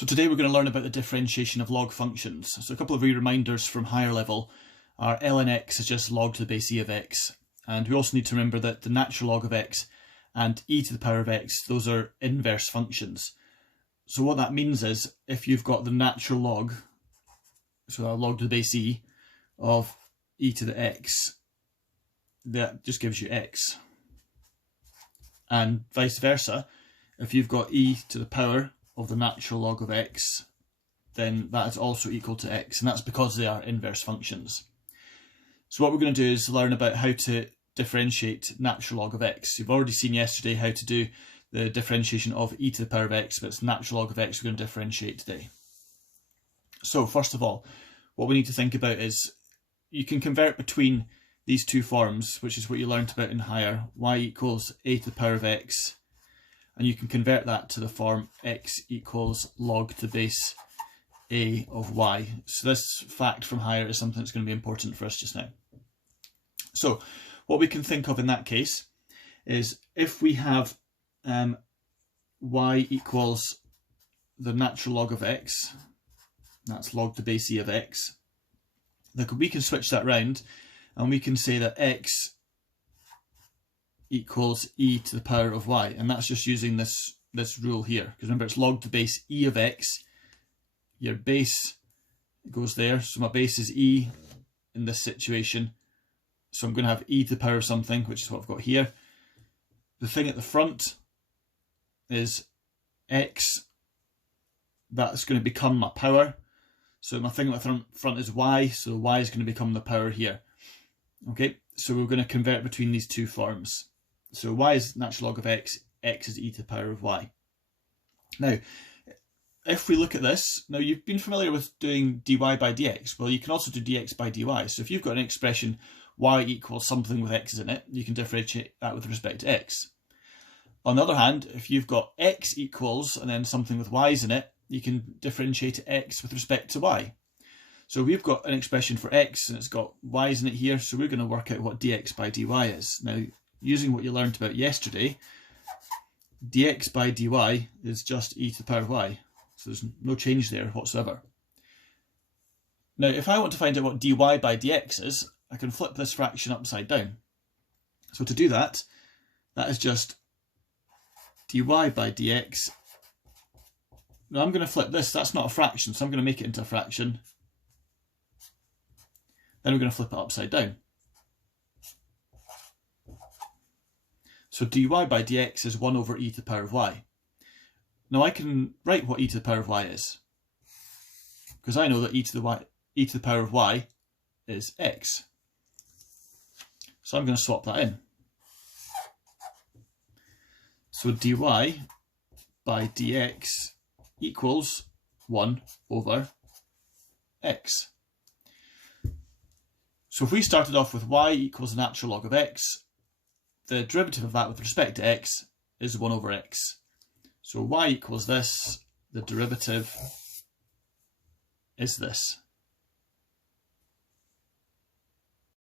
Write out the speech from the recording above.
So today we're going to learn about the differentiation of log functions. So a couple of reminders from higher level are ln x is just log to the base e of x. And we also need to remember that the natural log of x and e to the power of x, those are inverse functions. So what that means is if you've got the natural log, so a log to the base e of e to the x, that just gives you x. And vice versa, if you've got e to the power of the natural log of x, then that is also equal to x, and that's because they are inverse functions. So what we're going to do is learn about how to differentiate natural log of x. You've already seen yesterday how to do the differentiation of e to the power of x, but it's natural log of x we're going to differentiate today. So first of all, what we need to think about is you can convert between these two forms, which is what you learnt about in higher, y equals a to the power of x, and you can convert that to the form x equals log to the base a of y. So this fact from higher is something that's going to be important for us just now. So what we can think of in that case is if we have y equals the natural log of x, that's log to the base e of x, then we can switch that round and we can say that x equals e to the power of y, and that's just using this rule here, because remember it's log to the base e of x. Your base goes there, so my base is e in this situation, so I'm going to have e to the power of something, which is what I've got here. The thing at the front is x, that's going to become my power, so my thing at the front is y, so y is going to become the power here. Okay, so we're going to convert between these two forms. So y is natural log of x, x is e to the power of y. Now, if we look at this, now you've been familiar with doing dy by dx. Well, you can also do dx by dy. So if you've got an expression y equals something with x's in it, you can differentiate that with respect to x. On the other hand, if you've got x equals and then something with y's in it, you can differentiate x with respect to y. So we've got an expression for x and it's got y's in it here, so we're going to work out what dx by dy is. Now, using what you learned about yesterday, dx by dy is just e to the power of y. So there's no change there whatsoever. Now, if I want to find out what dy by dx is, I can flip this fraction upside down. So to do that, that is just dy by dx. Now I'm going to flip this, that's not a fraction, so I'm going to make it into a fraction. Then we're going to flip it upside down. So dy by dx is 1 over e to the power of y. Now I can write what e to the power of y is, because I know that e to the power of y is x. So I'm going to swap that in. So dy by dx equals 1 over x. So if we started off with y equals the natural log of x, the derivative of that with respect to x is 1 over x. So y equals this, the derivative is this.